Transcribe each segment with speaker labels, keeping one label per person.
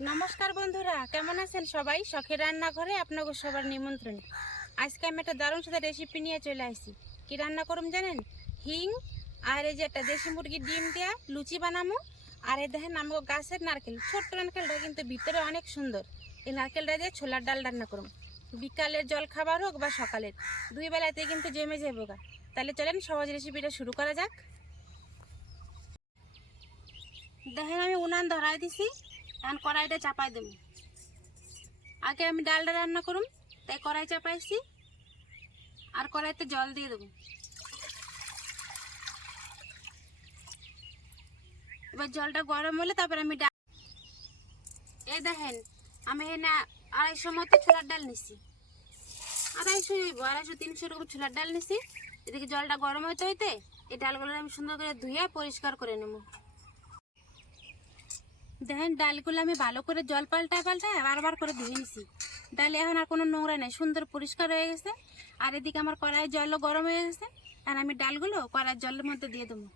Speaker 1: নমস্কার বন্ধুরা, কেমন আছেন সবাই? শখের রান্নাঘরে আপনাকে সবার নিমন্ত্রণ। আজকে আমি একটা দারুণ সাথে রেসিপি নিয়ে চলে আসি কি রান্না করুম জানেন? হিং আর এই যে একটা দেশি মুরগির ডিম দেওয়া লুচি বানামো। আর এই দেখেন আমাকে গাছের নারকেল। ছোট্ট নারকেলটা কিন্তু ভিতরে অনেক সুন্দর। এই নারকেলটা দিয়ে ছোলার ডাল রান্না করুম। বিকালের জল খাবার হোক বা সকালের, দুই বেলাতে কিন্তু জমে যাব গা। তাহলে চলেন সহজ রেসিপিটা শুরু করা যাক। দেখেন আমি উনান ধরাই দিছি। এখন কড়াইটা চাপাই দেব। আগে আমি ডালটা রান্না করুম, তাই কড়াই চাপাইছি, আর কড়াইতে জল দিয়ে দেবো। এবার জলটা গরম হলে তারপর আমি ডাল এই দেখেন, আমি এখানে আড়াইশো মতো ছোলার ডাল নিছি। আড়াইশো আড়াইশো তিনশো এরকম ছোলার ডাল নিছি। এদিকে জলটা গরম হইতে হইতে এই ডালগুলো আমি সুন্দর করে ধুয়ে পরিষ্কার করে নেব। দেখেন ডালগুলো আমি ভালো করে জল পাল্টায় পাল্টায় বারবার করে ধুয়ে নিছি। ডালে এখন আর কোনো নোংরা নেই, সুন্দর পরিষ্কার হয়ে গেছে। আর এদিকে আমার কড়াইয়ের জলও গরম হয়ে গেছে। আর আমি ডালগুলো কড়াইয়ের জলের মধ্যে দিয়ে দেবো।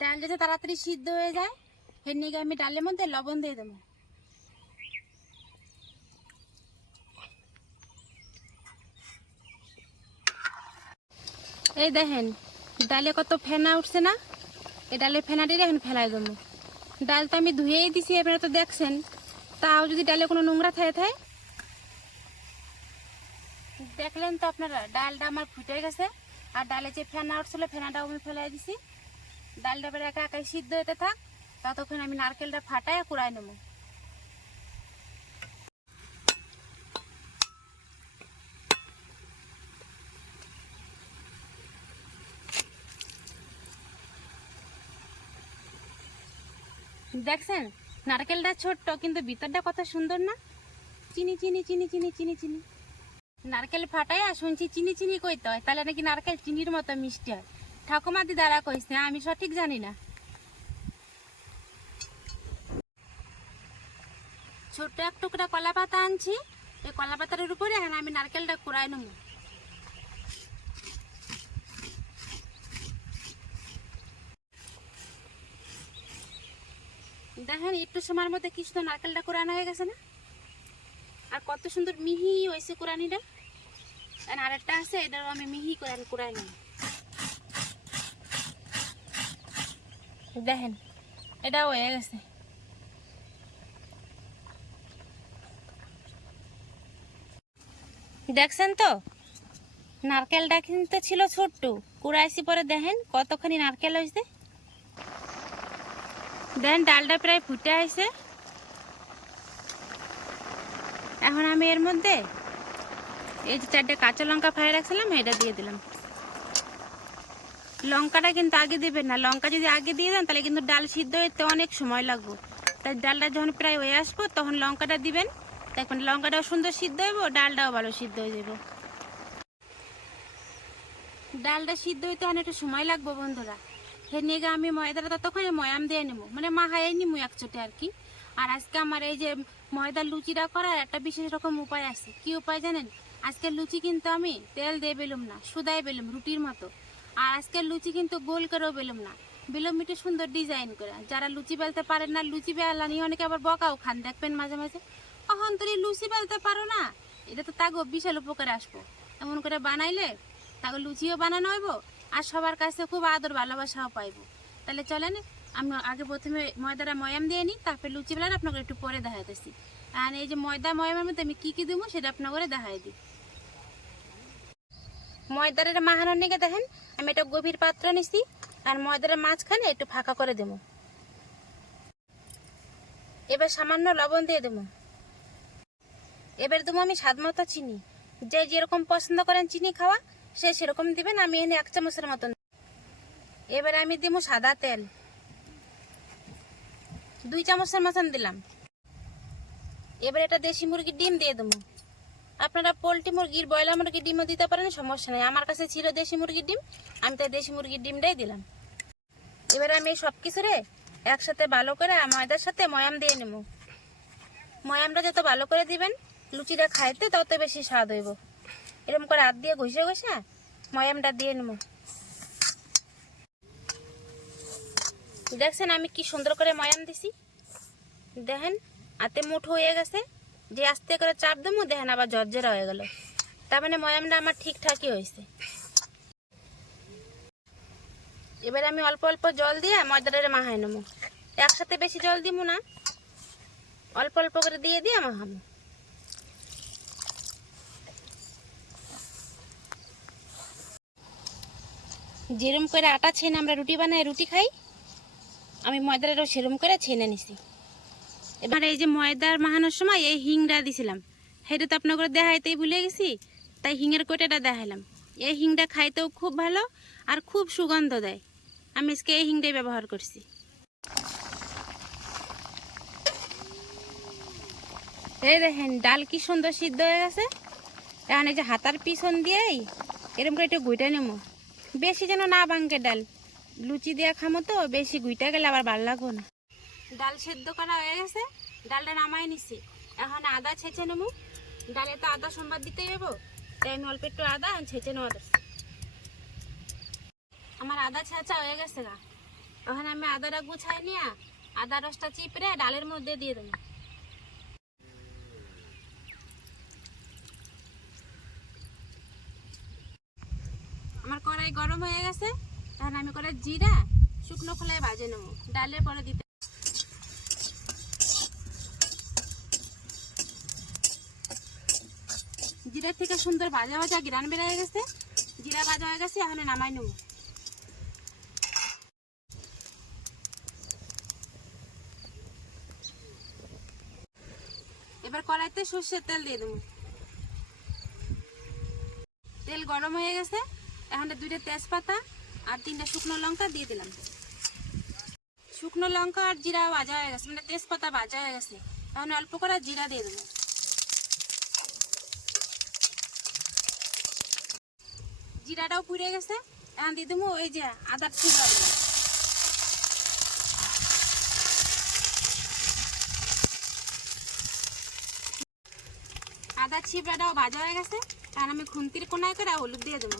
Speaker 1: ডাল যাতে তাড়াতাড়ি সিদ্ধ হয়ে যায় এর নিয়ে আমি ডালের মধ্যে লবণ দিয়ে দেবো। এই দেখেন, ডালে কত ফেনা উঠছে না? এই ডালের দিয়ে এখন ফেলাই দেবো। ডাল তো আমি ধুয়েই দিছি আপনারা তো দেখছেন। তাও যদি ডালে কোনো নোংরা থাকে থাকে। দেখলেন তো আপনারা, ডালটা আমার ফুটে গেছে। আর ডালে যে ফেনা উঠছিল, ফেনাটাও আমি ফেলাই দিছি। ডালটা এবার একা একাই সিদ্ধ হতে থাক। ততক্ষণ আমি নারকেলটা ফাটায় কুড়াই নেব। দেখছেন? নারকেলটা ছোট্ট, কিন্তু ভিতরটা কত সুন্দর না? চিনি চিনি চিনি চিনি চিনি চিনি। নারকেল ফাটাই আর শুনছি চিনি চিনি কইতে হয়, তাহলে নাকি নারকেল চিনির মতো মিষ্টি হয়। ঠাকুমা দি দ্বারা কইছে, আমি সঠিক জানি না। ছোট্ট এক টুকরা কলা পাতা আনছি, এই কলা পাতার উপরে আমি নারকেলটা কুড়াই নেব। দেখেন, একটু সময়ের মধ্যে কি সুন্দর নারকেলটা কোরআন হয়ে গেছে না? আর কত সুন্দর মিহি হয়েছে কোরআনিটা আর আরেকটা আছে, এটাও আমি মিহি কোরআন কোরআন দেখেন, এটাও হয়ে গেছে। দেখছেন তো? নারকেলটা কিন্তু ছিল ছোট্ট। কুড়াইছি পরে দেখেন, কতখানি নারকেল হয়েছে। দেন ডালটা প্রায় ফুটে আসছে। এখন আমি এর মধ্যে এই যে চারটে কাঁচা লঙ্কা ফ্রাই রাখছিলাম, এটা দিয়ে দিলাম। লঙ্কাটা কিন্তু আগে দিবেন না, লঙ্কা যদি আগে দিয়ে দেন তাহলে কিন্তু ডাল সিদ্ধ হতে অনেক সময় লাগবে। তাই ডালটা যখন প্রায় হয়ে আসব, তখন লঙ্কাটা দিবেন। দেখুন লঙ্কাটাও সুন্দর সিদ্ধ হইব, ডালটাও ভালো সিদ্ধ হয়ে যাব। ডালটা সিদ্ধ হইতে অনেক একটু সময় লাগবে বন্ধুরা। হে নিয়ে আমি ময়দাটা ততক্ষণ ময়াম দিয়ে নেব মানে মাহাই নিবো একচোটে আর কি। আর আজকে আমার এই যে ময়দার লুচিটা করার একটা বিশেষ রকম উপায় আছে। কি উপায় জানেন? আজকে লুচি কিন্তু আমি তেল দিয়ে বেলুম না, সুদাই বেলুম, রুটির মতো। আর আজকের লুচি কিন্তু গোল করেও বেলুম না। বেলুম একটু সুন্দর ডিজাইন করে। যারা লুচি বেলতে পারেন না, লুচি বেলা নিয়ে অনেকে আবার বকাও খান। দেখবেন মাঝে মাঝে কখন তুই লুচি বেলতে পারো না? এটা তো তাগো বিশাল উপকারে আসব। এমন করে বানাইলে তাকে লুচিও বানানো হইব আর সবার কাছে খুব আদর ভালোবাসাও পাইবো। তাহলে চলেন, আমি আগে প্রথমে ময়দাটা ময়াম দিয়ে নিই, তারপর লুচি বেলার আপনাকে একটু পরে দেখাইতেছি। আর এই যে ময়দা ময়ামের মধ্যে আমি কী কী দেবো সেটা আপনাকে দেখাই দিই। ময়দার এটা মাহানোর নিকে দেখেন, আমি এটা গভীর পাত্র নিছি, আর ময়দার মাঝখানে একটু ফাঁকা করে দেবো। এবার সামান্য লবণ দিয়ে দেবো। এবার দেবো আমি স্বাদ মতো চিনি। যে যেরকম পছন্দ করেন চিনি খাওয়া সে সেরকম দিবেন আমি এনে এক চামচের মতন এবারে আমি দিব সাদা তেল। দুই চামচের মতন দিলাম। এবার এটা দেশি মুরগির ডিম দিয়ে দেবো আপনারা পোলট্রি মুরগির, ব্রয়লার মুরগির ডিমও দিতে পারেন, সমস্যা নেই। আমার কাছে ছিল দেশি মুরগির ডিম, আমি তাই দেশি মুরগির ডিমটাই দিলাম। এবার আমি সব কিছুরে একসাথে ভালো করে ময়দার সাথে ময়াম দিয়ে নেব ময়ামটা যত ভালো করে দিবেন, লুচিটা খাইতে তত বেশি স্বাদ হইব। এরকম করে হাত দিয়ে ঘষে ঘষে ময়ামটা দিয়ে নেব। দেখছেন আমি কি সুন্দর করে ময়াম দিছি? দেখেন, হাতে মুঠ হয়ে গেছে। যে আস্তে করে চাপ দেবো, দেখেন আবার জর্জেরা হয়ে গেল। তার মানে ময়ামটা আমার ঠিকঠাকই হয়েছে। এবার আমি অল্প অল্প জল দিয়ে ময়দাটারে মাহায় নেব। একসাথে বেশি জল দিব না। অল্প অল্প করে দিয়ে দিয়ে মাহাবো যেরম করে আটা ছেনে আমরা রুটি বানাই, রুটি খাই, আমি ময়দাটাও সেরম করে ছেনে নিছি। এবার এই যে ময়দার মাহানোর সময় এই হিংটা দিছিলাম। সেটা তো আপনার দেখাইতেই ভুলে গেছি, তাই হিঙের কোটাটা দেখাইলাম। এই হিংটা খাইতেও খুব ভালো আর খুব সুগন্ধ দেয়। আমি আজকে এই হিংটাই ব্যবহার করছি। এই দেখেন, ডাল কি সুন্দর সিদ্ধ হয়ে গেছে। এখন এই যে হাতার পিছন দিয়েই এরকম করে একটু গুইটা নেব। বেশি যেন না ভাঙকে ডাল। লুচি দিয়ে খামো তো, বেশি গুইটা গেলে আবার ভালো লাগবো না। ডাল সেদ্ধ করা হয়ে গেছে, ডালটা নামাই নিছি। এখন আদা ছেঁচে নেব। ডালে তো আদা সোমবার দিতে যাব তাই আমি অল্প একটু আদা ছেঁচে নেওয়া দরকার আমার আদা ছেঁচা হয়ে গেছে গা। এখন আমি আদাটা গুছাই নিয়ে, আদা রসটা চিপড়ে ডালের মধ্যে দিয়ে দেবো আমার কড়াই গরম হয়ে গেছে, তখন আমি করে জিরা শুকনো খোলায় ভাজে নেব। ডালে পরে দিতে জিরা থেকে সুন্দর ভাজা ভাজা গ্রান বেরিয়ে গেছে। জিরা ভাজা হয়ে গেছে এখন নামাই নেব। এবার কড়াইতে সর্ষের তেল দিয়ে দেবো। তেল গরম হয়ে গেছে। এখন দুইটা তেজপাতা আর তিনটা শুকনো লঙ্কা দিয়ে দিলাম। শুকনো লঙ্কা আর জিরা ভাজা হয়ে গেছে মানে তেজপাতা ভাজা হয়ে গেছে। এখন অল্প করে জিরা দিয়ে দেবো। জিরাটাও পুড়ে গেছে, এখন দিয়ে দেবো ওই যে আদার ছিটা আদা ছিপড়াটাও ভাজা হয়ে গেছে আর আমি খুন্তির কোনায় করে হলুদ দিয়ে দেবো।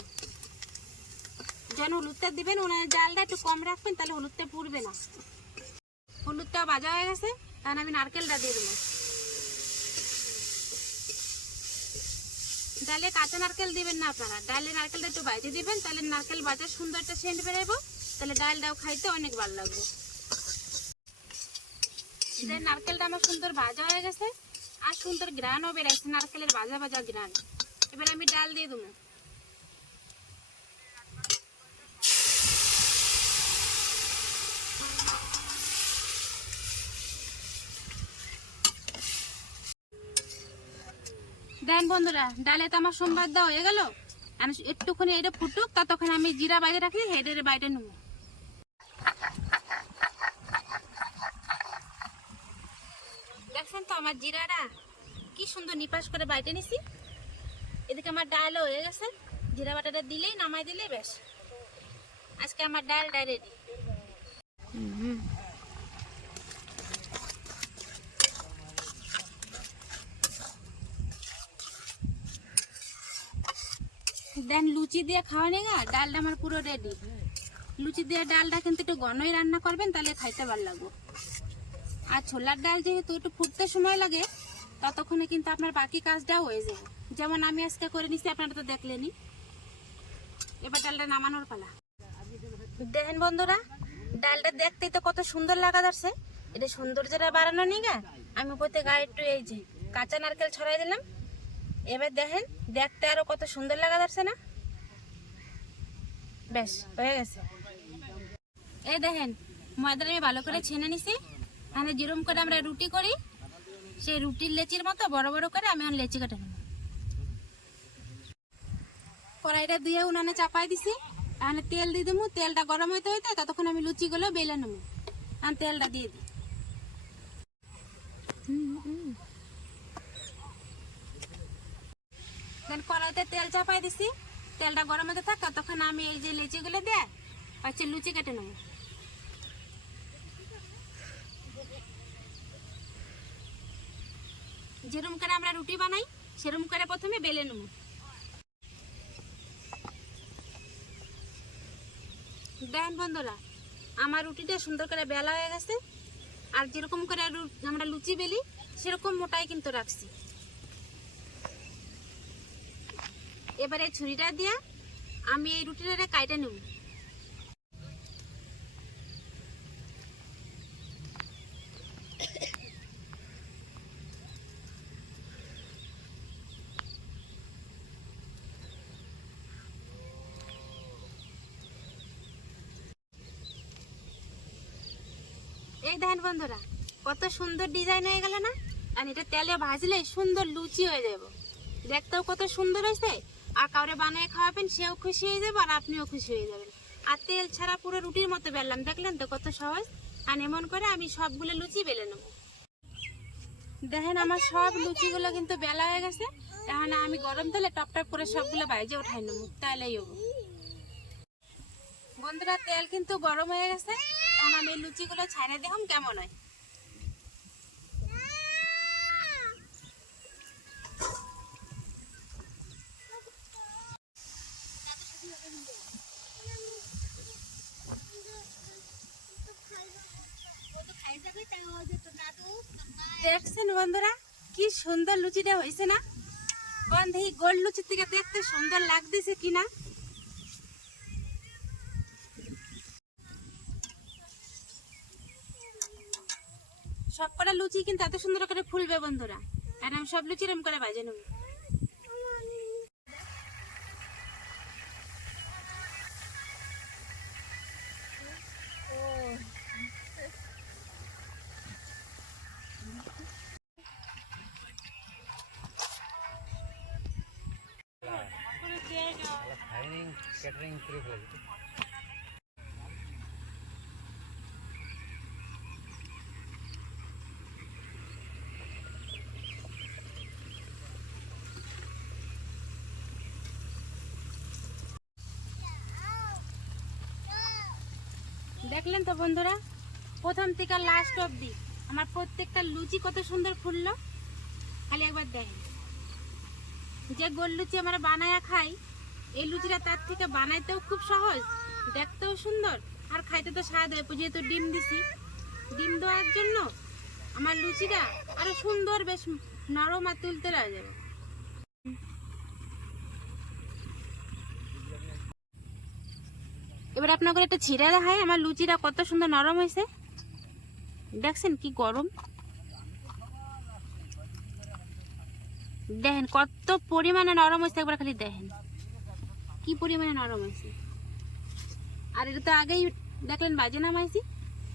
Speaker 1: যেন হলুদটা দিবেন, ওনার জালটা একটু কম রাখবেন, তাহলে হলুদটা পুড়বে না। হলুদটা ভাজা হয়ে গেছে, তাহলে আমি নারকেলটা দিয়ে দেবো। ডালে কাঁচা নারকেল দিবেন না আপনারা। ডালে নারকেলটা একটু বাইরে দিবেন, তাহলে নারকেল বাজার সুন্দর একটা সেন্ট বেরোবো তাহলে ডালটাও খাইতে অনেক ভালো লাগবে। নারকেলটা আমার সুন্দর ভাজা হয়ে গেছে, আর সুন্দর গ্রানও বেরোচ্ছে নারকেলের ভাজা ভাজা গ্রান এবার আমি ডাল দিয়ে দেবো। দেন বন্ধুরা, ডালে তো আমার সোমবার দেওয়া হয়ে গেল। আমি একটুখানি এটা ফুটুক, ততক্ষণ আমি জিরা বাইরে রাখি, হেডের বাইরে নেব। দেখছেন তো আমার জিরাটা? কি সুন্দর নিপাস করে বাইটে নিছি। এদিকে আমার ডালও হয়ে গেছে। জিরা বাটাটা দিলেই, নামাই দিলেই বেশ। আজকে আমার ডালটা রেডি দেন লুচি দিয়ে খাওয়া নেই ডালটা আমার পুরো রেডি লুচি দিয়ে ডালটা কিন্তু একটু ঘনই রান্না করবেন, তাহলে খাইতে ভালো লাগবে। আর ছোলার ডাল যেহেতু একটু ফুটতে সময় লাগে, ততক্ষণে কিন্তু আপনার বাকি কাজটাও হয়ে যাবে। যেমন আমি আজকে করে নিছি, আপনারা তো দেখলেনি এবার ডালটা নামানোর পালা। দেখেন বন্ধুরা, ডালটা দেখতেই তো কত সুন্দর লাগা যাচ্ছে এটা সৌন্দর্যটা বাড়ানো নি গা। আমি উপরে গায়ে একটু এই যে কাঁচা নারকেল ছড়াই দিলাম। এবার দেখেন, দেখতে আরও কত সুন্দর লাগা যাচ্ছে না? বেশ, হয়ে গেছে। এই দেখেন ময়দাটা আমি ভালো করে ছেনে নিছি। মানে যেরকম করে আমরা রুটি করি, সেই রুটির লেচির মতো বড় বড় করে আমি এখন লেচি কেটে নেব। কড়াইটা দিয়ে উনানে চাপাই দিছি। এখানে তেল দিয়ে দেবো তেলটা গরম হইতে হইতে ততক্ষণ আমি লুচিগুলো বেলে নেব। আর তেলটা দিয়ে দিই। দেন কড়াইতে তেল চাপাই দিছি। তেলটা গরম হতে থাক, ততক্ষণ আমি এই যে লেচিগুলো দিয়ে হচ্ছে লুচি কেটে নেব। যেরকম করে আমরা রুটি বানাই, সেরকম করে প্রথমে বেলে নেব। দেখেন বন্ধুরা, আমার রুটিটা সুন্দর করে বেলা হয়ে গেছে। আর যেরকম করে আমরা লুচি বেলি, সেরকম মোটাই কিন্তু রাখছি। এবারে ছুরিটা দিয়া আমি এই রুটিটা কাইটা নেব। এই দেখেন বন্ধুরা, কত সুন্দর ডিজাইন হয়ে গেল না? আর এটা তেলে ভাজলে সুন্দর লুচি হয়ে যাবে। দেখতেও কত সুন্দর হয়েছে। আর কাউরে বানিয়ে খাওয়াবেন, সেও খুশি হয়ে যাবে আর আপনিও খুশি হয়ে যাবেন। আর তেল ছাড়া পুরো রুটির মতো বেললাম, দেখলেন তো কত সহজ? আর এমন করে আমি সবগুলো লুচি বেলে নেব। দেখেন আমার সব লুচিগুলো কিন্তু বেলা হয়ে গেছে। এখন আমি গরম তেলে টপ টপ করে সবগুলো বাইজে উঠাই নেব তাহলেই হব। বন্ধুরা, তেল কিন্তু গরম হয়ে গেছে। এখন আমি লুচিগুলো ছাইড়ে দেখুন কেমন হয় দেখছেন বন্ধুরা, কি সুন্দর লুচিটা হয়েছে না? এই গোল লুচির থেকে দেখতে সুন্দর লাগতেছে কিনা সব কটা লুচি কিন্তু এত সুন্দর করে ফুলবে বন্ধুরা। আর আমি সব লুচি এরম করে বাজে নেব।
Speaker 2: হাইরিং ক্যাটারিং করে
Speaker 1: দেখলেন তো বন্ধুরা, প্রথম থেকে লাস্ট অবধি। আমার প্রত্যেকটা লুচি কত সুন্দর ফুললো। খালি একবার দেখেন। যে গোল লুচি আমরা বানায়া খাই এই লুচিটা তার থেকে বানাইতেও খুব সহজ, দেখতেও সুন্দর, আর খাইতে তো স্বাদ হয় যেহেতু ডিম দিছি। ডিম দেওয়ার জন্য আমার লুচিটা আরও সুন্দর, বেশ নরম আর তুলতে রয়ে যাবে। এবার আপনাকে একটা ছিঁড়ে দেখায় আমার লুচিটা কত সুন্দর নরম হয়েছে। দেখছেন কি গরম? দেখেন কত পরিমাণে নরম হয়েছে, একবার খালি দেখেন। কি পরিমাণে নরম হয়েছে? আর এটা তো আগেই দেখলেন বাজে নামাইছি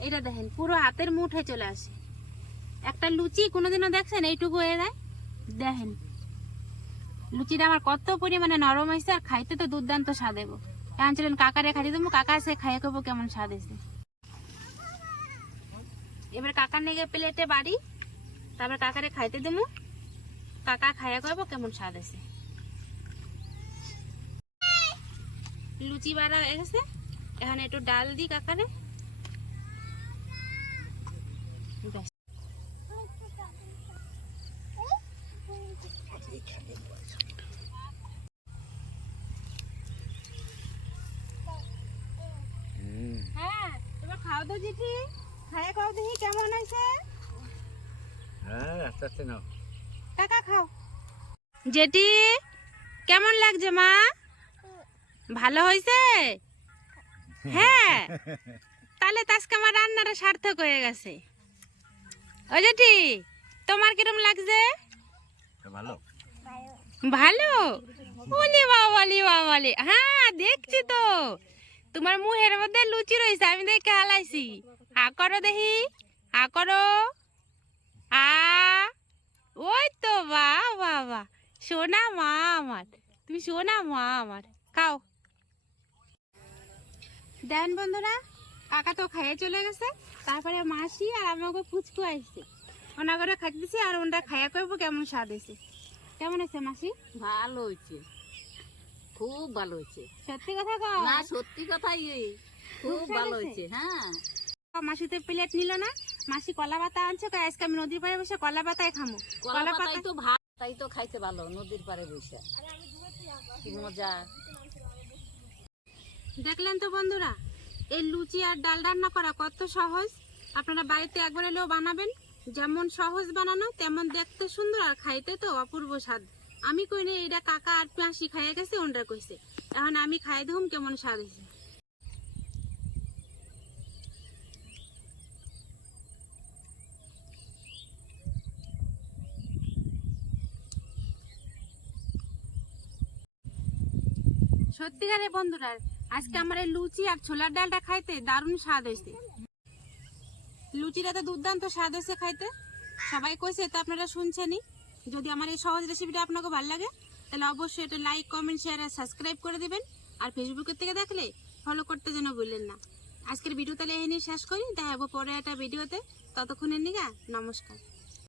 Speaker 1: এটা দেখেন, পুরো হাতের মুঠে চলে আসে। একটা লুচি কোনোদিনও দেখছেন? এইটুকু হয়ে যায়। দেখেন, লুচিটা আমার কত পরিমাণে নরম হয়েছে আর খাইতে তো দুর্দান্ত স্বাদ দেবো এখন কাকারে খাইতে দেবো। কাকা সে খাইয়ে করব কেমন স্বাদ এসে এবার কাকার নেগে প্লেটে বাড়ি। তারপর কাকারে খাইতে দেবো। কাকা খাইয়া করব কেমন স্বাদ আছে লুচি বাড়া হয়ে গেছে। এখন একটু ডাল দিই কাকারে হ্যাঁ খাও তো খাইয়া খাও দেখি কেমন
Speaker 2: হ্যাঁ আস্তে আস্তে নাও।
Speaker 1: কাকা খাও। জেটি কেমন লাগছে মা? ভালো হয়েছে হ্যাঁ। তাহলে তো আজকে আমার রান্নাটা সার্থক হয়ে গেছে। ও জেটি তোমার কিরম লাগছে?
Speaker 2: ভালো।
Speaker 1: বলি বাবালি বাবালি হ্যাঁ দেখছি তো। তোমার মুহের মধ্যে লুচি রয়েছে আমি দেখে হালাইছি। আ করো দেখি আ করো। আ ওই তো বা বাবা। সোনা মা আমার। তুমি সোনা মা আমার। খাও। দেন বন্ধুরা কাকা তো খাইয়ে চলে গেছে। তারপরে মাসি আর আমাকে ফুচকু আসছে ওনা করে খাইতেছি আর ওনটা খাইয়া করব কেমন স্বাদ হয়েছে কেমন আছে মাসি?
Speaker 3: ভালো হয়েছে খুব ভালো হয়েছে
Speaker 1: সত্যি কথা কও?
Speaker 3: না সত্যি কথাই
Speaker 1: খুব
Speaker 3: ভালো
Speaker 1: হয়েছে?
Speaker 3: হয়েছে হ্যাঁ।
Speaker 1: মাসি তো প্লেট নিল না? মাসি কলা পাতা আনছে কয় আজকে আমি নদীর পাড়ে বসে কলা পাতায় খামো।
Speaker 3: কলা পাতাই তো ভাত তাই তো খাইতে ভালো নদীর পাড়ে বসে। কি মজা।
Speaker 1: দেখলেন তো বন্ধুরা, এই লুচি আর ডাল রান্না করা কত সহজ। আপনারা বাড়িতে একবার এলেও বানাবেন যেমন সহজ বানানো, তেমন দেখতে সুন্দর আর খাইতে তো অপূর্ব স্বাদ। আমি কই না এটা কাকা আর পেঁয়াসি খাইয়া গেছে, ওনরা কইছে। এখন আমি খাই দেখুম কেমন স্বাদ হয়েছে সত্যিকারে বন্ধুরা আজকে আমার এই লুচি আর ছোলার ডালটা খাইতে দারুণ স্বাদ হয়েছে লুচিটা তো দুর্দান্ত স্বাদ হয়েছে খাইতে। সবাই কইছে তো আপনারা শুনছেনই। যদি আমার এই সহজ রেসিপিটা আপনাকে ভালো লাগে, তাহলে অবশ্যই এটা লাইক কমেন্ট শেয়ার আর সাবস্ক্রাইব করে দেবেন। আর ফেসবুকের থেকে দেখলে ফলো করতে যেন ভুললেন না। আজকের ভিডিও তাহলে এখানেই শেষ করি। দেখা হব পরে একটা ভিডিওতে ততক্ষণের নিগা, নমস্কার।